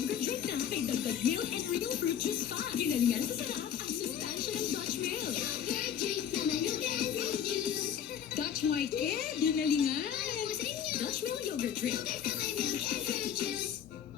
yogurt drink na may dagdag milk and real fruit juice pa. Ginalingan sa sarap ang sustansya ng Dutch Milk. Yogurt drink na may milk and fruit juice. Dutch My Kid, ginalingan. Para po sa inyo. Dutch Milk Yogurt Drink. Yogurt na may milk and fruit juice.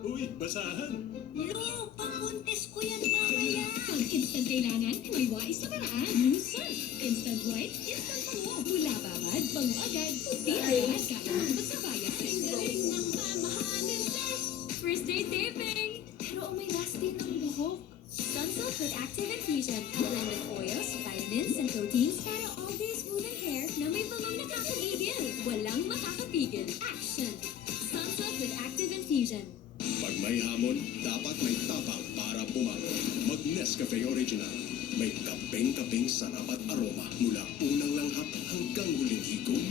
Uy, basahan! Lo, pang-buntis ko yan mamaya. Pag instant kailangan, may wais na paraan. New Surf. Instant white, instant pango. Mula babad, pango agad, puti agad. Kaya sa bayan. Ang galing ng mamahalin, sir. First day taping. Pero ang may lasting ng buhok. Sunsilk with active infusion, a blend of oils, vitamins, and proteins para all-day smoothing hair na may bangong nakakagigil. Walang makakapigil. Action! Sunsilk with active infusion. Pag may hamon, dapat may tapang para bumangon. Mag-Nescafe Original. May kapeng-kapeng sarap at aroma mula unang langhap hanggang huling higop.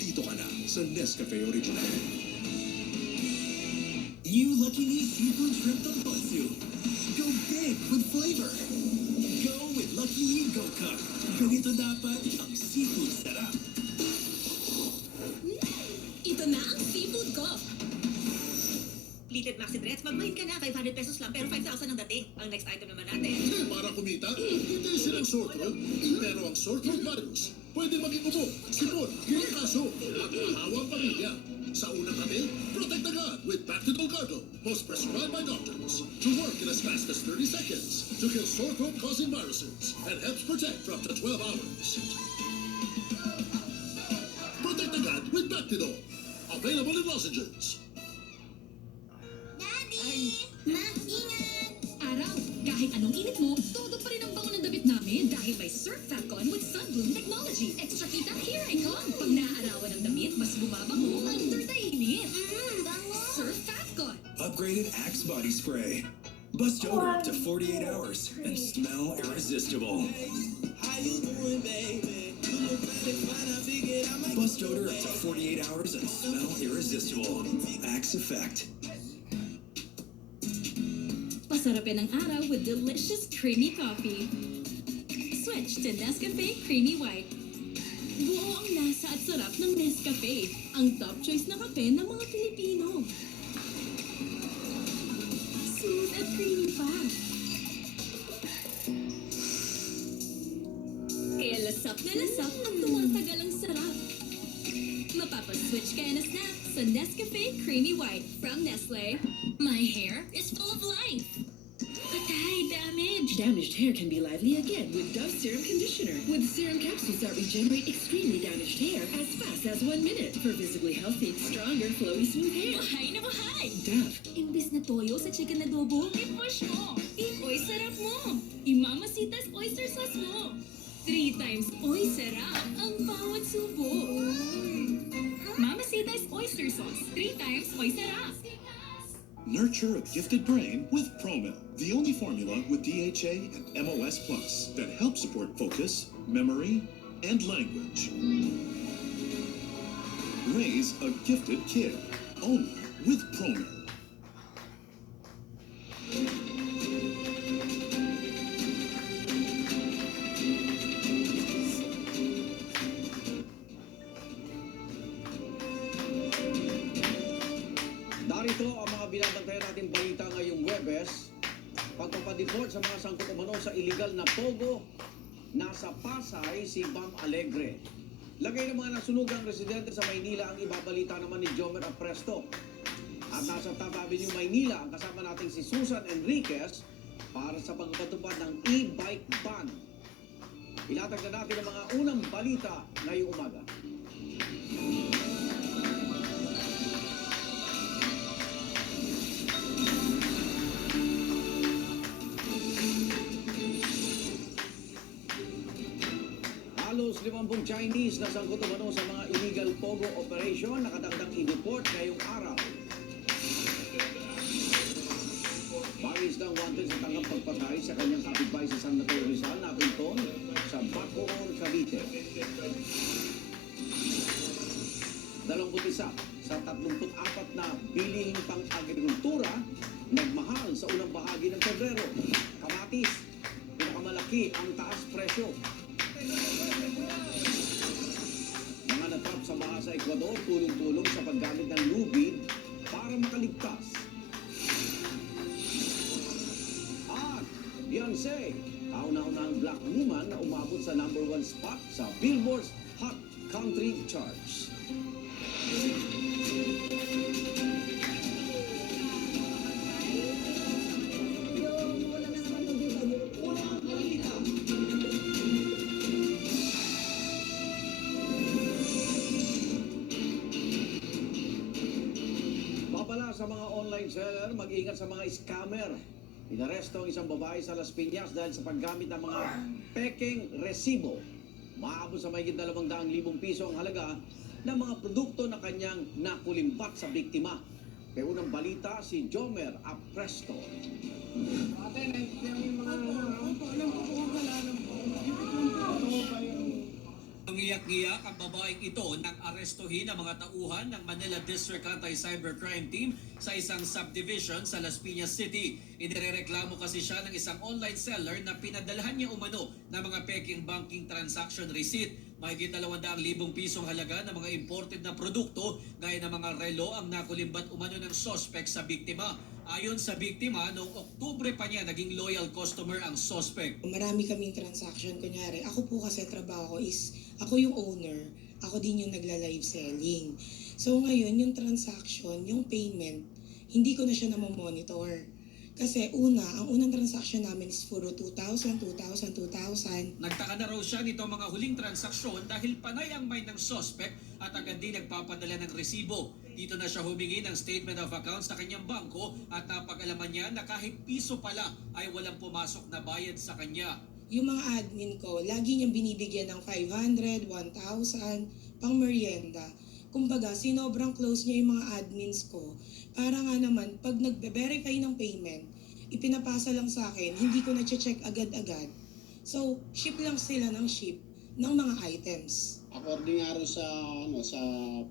Dito ka na sa Nescafe Original. New Lucky Me Seafood Shrimp Tonkotsu. Go big with flavor. Go with Lucky Me Go-Ka. Ganito dapat ang seafood sarap. Ito na ang seafood ko. Plated Maxi Dreads, magmahid ka na. 500 pesos lang, pero 5,000 ang dating. Ang next item naman natin. Para kumita, hindi silang sore throat. Pero ang sore throat virus, pwede maging ubo, sipon, hirikaso, at mahawang pamilya. Sa unang tabi, protect agad with Bactidol Cargo, most prescribed by doctors. To work in as fast as 30 seconds, to kill sore throat causing viruses, and helps protect for up to 12 hours. Protect agad with Bactidol. Available in lozenges. Daddy! Ma, ingat! Araw, kahit anong init mo, todo pa rin ang bango ng damit namin dahil may Surf Falcon with Sunbloom Technology. Extra kita, here I come! Pag naaarawan ng damit, mas bumabango under the init. Bango! Surf Falcon! Upgraded Axe Body Spray. Bust odor up to 48 hours and smell irresistible. Bust odor up to 48 hours and smell irresistible. Axe Effect. Pasarapin ang araw with delicious creamy coffee. Switch to Nescafe Creamy White. Buo ang lasa at sarap ng Nescafe, ang top choice na kape ng mga Pilipino. Smooth at creamy pa. Kaya lasap na lasap ang tumatagal ang sarap. Mapapaswitch ka na snap sa Nescafe Creamy White from Nestle. My hair is full of life. Patay, damage. Damaged hair can be lively again with Dove Serum Conditioner. With serum capsules that regenerate extremely damaged hair as fast as 1 minute for visibly healthy, stronger, flowy, smooth hair. Buhay na buhay! Dove. Imbis na toyo sa chicken adobo, i-push mo. I-oy sarap mo. I-mamasitas oyster sauce mo. 3 times oy sarap ang bawat subo. Mamasitas oyster sauce. 3 times oy sarap. Nurture a gifted brain with Promil, the only formula with DHA and MOS Plus that helps support focus, memory, and language. Raise a gifted kid, only with Promil. Narito ang mga binabantayan natin balita ngayong Webes. Pagpapadeport sa mga sangkot umano sa illegal na pogo, nasa Pasay si Bam Alegre. Lagay ng mga nasunugang residente sa Maynila ang ibabalita naman ni Jomer Apresto. At nasa Taft Avenue, Maynila, ang kasama nating si Susan Enriquez para sa pagpatupad ng e-bike ban. Ilatag na natin ang mga unang balita ngayong umaga. Halos 50 Chinese na sangkot umano sa mga illegal pogo operation nakadagdag i-deport ngayong araw. Bangis ng wanted sa tanggap pagpatay sa kanyang kapitbahay sa San Mateo Rizal na pinton sa Bacoor, Cavite. 21 sa 34 na bilihing pang-agrikultura nagmahal sa unang bahagi ng Pebrero. Kamatis, pinakamalaki ang taas presyo. Mga natrap sa baha sa Ecuador, tulong-tulong sa paggamit ng lubid para makaligtas. Beyonce, kauna-una ang Black Woman na umabot sa #1 spot sa Billboard's Hot Country Charts. Babala sa mga online seller, mag-ingat sa mga scammer. Inaresto ang isang babae sa Las Piñas dahil sa paggamit ng mga peking resibo. Maabot sa mahigit 200,000 piso ang halaga ng mga produkto na kanyang nakulimbat sa biktima. Kaya unang balita si Jomer Apresto. Nangiyak-ngiyak ang babaeng ito nang arestuhin ang mga tauhan ng Manila District Anti-Cybercrime Team sa isang subdivision sa Las Piñas City. Inirereklamo kasi siya ng isang online seller na pinadalhan niya umano ng mga peking banking transaction receipt. Mahigit 200,000 pisong halaga ng mga imported na produkto gaya ng mga relo ang nakulimbat umano ng suspect sa biktima. Ayon sa biktima, noong Oktubre pa niya naging loyal customer ang suspect. Marami kaming transaction. Kunyari, ako po kasi trabaho ko is, ako yung owner, ako din yung nagla-live selling. So ngayon, yung transaction, yung payment, hindi ko na siya namomonitor. Kasi ang unang transaction namin is puro 2,000. Nagtaka na raw siya nito mga huling transaksyon dahil panay ang mind ng suspect at agad din nagpapadala ng resibo. Dito na siya humingi ng statement of accounts sa kanyang bangko at napag-alaman niya na kahit piso pala ay walang pumasok na bayad sa kanya. Yung mga admin ko, lagi niyang binibigyan ng 500, 1,000, pang merienda. Kumbaga, sinobrang close niya yung mga admins ko. Para nga naman, pag nagbe-verify ng payment, ipinapasa lang sa akin, hindi ko na-check agad-agad. So, ship lang sila ng mga items. According nga rin sa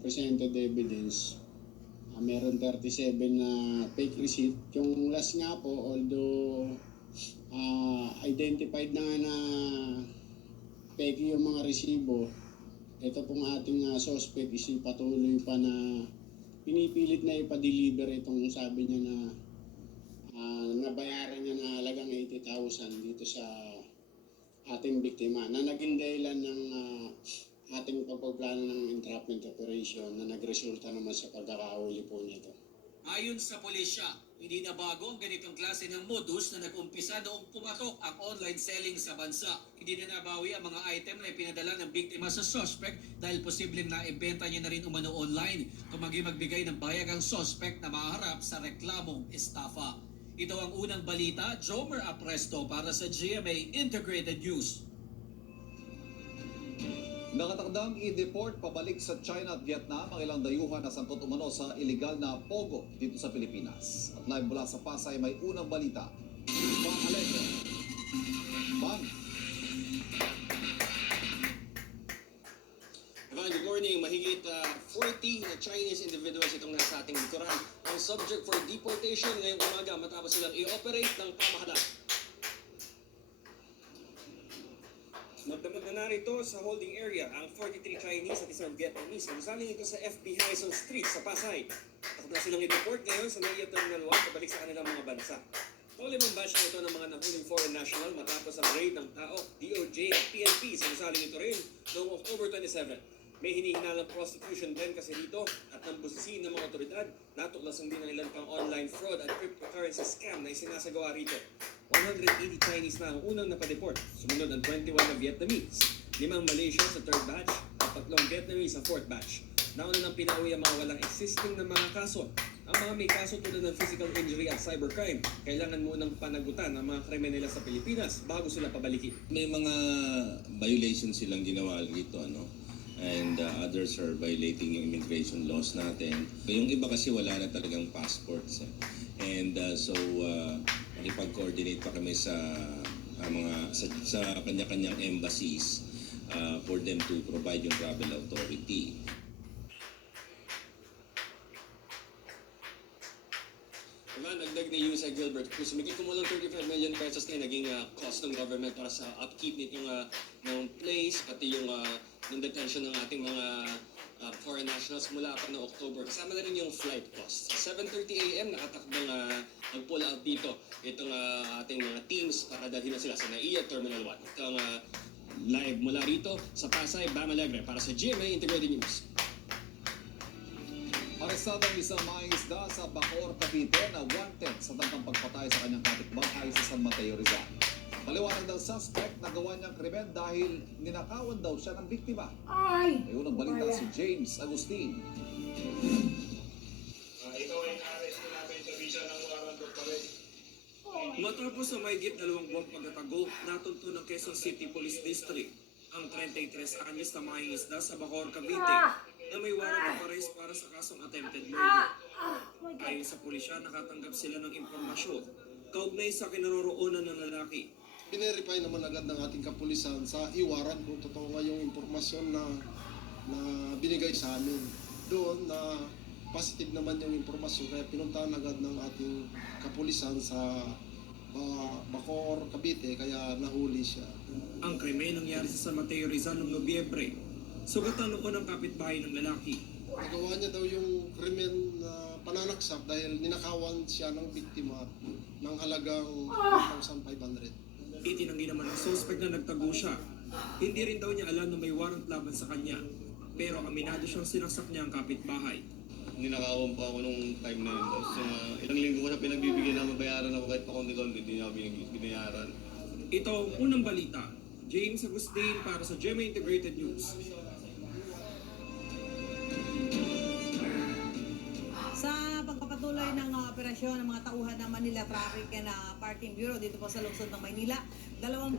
presented evidence, meron 37 na fake receipt. Yung last nga po, although identified na nga na fake yung mga resibo, ito pong ating suspect is patuloy pa na pinipilit na ipa-deliver itong sabi niya na nabayaran niya na halagang 80,000 dito sa ating biktima na naging dahilan ng ating pagpaplano ng entrapment operation na nagresulta naman sa pagkakahuli po nito. Ayon sa pulisya, hindi na bago ang ganitong klase ng modus na nag-umpisa noong pumatok ang online selling sa bansa. Hindi na nabawi ang mga item na ipinadala ng biktima sa suspect dahil posibleng naibenta niya na rin umano online kung magbigay ng bayag ang suspect na maharap sa reklamong estafa. Ito ang unang balita, Jomer Apresto para sa GMA Integrated News. Nakatakdang i-deport pabalik sa China at Vietnam ang ilang dayuhan na santot umano sa iligal na pogo dito sa Pilipinas. At live mula sa Pasay may unang balita. Bang Alegre. Bang. Good morning. Mahigit 40 na Chinese individuals itong nasa ating likuran ang subject for deportation ngayong umaga matapos silang i-operate ng pamahalaan. Magdamag na narito sa holding area ang 43 Chinese at isang Vietnamese. Nasaling ito sa FB Harrison Street sa Pasay. Takot na silang i-deport ngayon sa NAIA Terminal 1 pabalik sa kanilang mga bansa. Paulimang batch na ito ng mga nahuling foreign national matapos ang raid ng TAOC, DOJ at PNP sa nasaling ito rin noong October 27. May hinihinalang prostitution din kasi dito at nang busisiin ng mga otoridad, natuklasan din ang ilan pang online fraud at cryptocurrency scam na isinasagawa rito. 180 Chinese na ang unang napadeport. Sumunod ang 21 na Vietnamese, 5 Malaysia sa 3rd batch at 3 Vietnamese sa 4th batch. Nauna nang pinauwi ang mga walang existing na mga kaso. Ang mga may kaso tulad ng physical injury at cybercrime, kailangan munang panagutan ang mga krimen nila sa Pilipinas bago sila pabalikin. May mga violations silang ginawa dito, and others are violating yung immigration laws natin. Yung iba kasi wala na talagang passports. And so nakipag-coordinate pa kami sa sa kanya-kanyang embassies for them to provide yung travel authority. Dagdag ni Yusek Gilbert Cruz, may kumulang 35 million pesos na naging cost ng government para sa upkeep nitong ng place, pati yung detention ng ating mga foreign nationals. nationals mula pa ng October. Kasama na rin yung flight cost. 7:30 a.m. nakatakbong mag-pull out dito itong ating mga teams para dalhin na sila sa NAIA Terminal 1. Ito ang live mula rito sa Pasay, Bam Alegre para sa GMA Integrated News. Arestado ang isang mangingisda sa Bacoor, Cavite na wanted sa tangkang pagpatay sa kanyang kapitbahay sa San Mateo, Rizal. Maliwanag ng suspect na gawa niyang krimen dahil ninakawan daw siya ng biktima. May unang balita si James Agustin. Ikaw ay na-arrest namin sa visa ng warrant of arrest. Matapos sa mahigit 2 buwang pagkatago, natunto ng Quezon City Police District ang 33 anyos na mangingisda sa Bacoor, Cavite na may warrant of arrest para sa kasong attempted murder. Ayon sa pulisya, nakatanggap sila ng impormasyon kaugnay sa kinaroroonan ng lalaki. Pinerify naman agad ng ating kapulisan sa iwaran kung totoo nga yung impormasyon na binigay sa amin. Doon na positive naman yung impormasyon kaya pinuntahan agad ng ating kapulisan sa Bacoor, Cavite kaya nahuli siya. Ang krimen nangyari sa San Mateo, Rizal noong Nobyembre. Sugatan noon ang kapitbahay ng lalaki. Nagawa niya daw yung krimen na pananaksak dahil ninakawan siya ng biktima ng halagang 1,500. Itinanggi naman ng suspect na nagtago siya. Hindi rin daw niya alam na may warrant laban sa kanya. Pero aminado siyang sinaksak niya ang kapitbahay. Ninakawan pa ako nung time na yun. Tapos ilang linggo ko na pinagbibigyan na mabayaran ako kahit pa konti-konti, hindi niya ako binayaran. Ito ang unang balita. James Agustin para sa GMA Integrated News. Sa pagpapatuloy ng operasyon ng mga tauhan ng Manila Traffic and Parking Bureau dito po sa lungsod ng Maynila, 20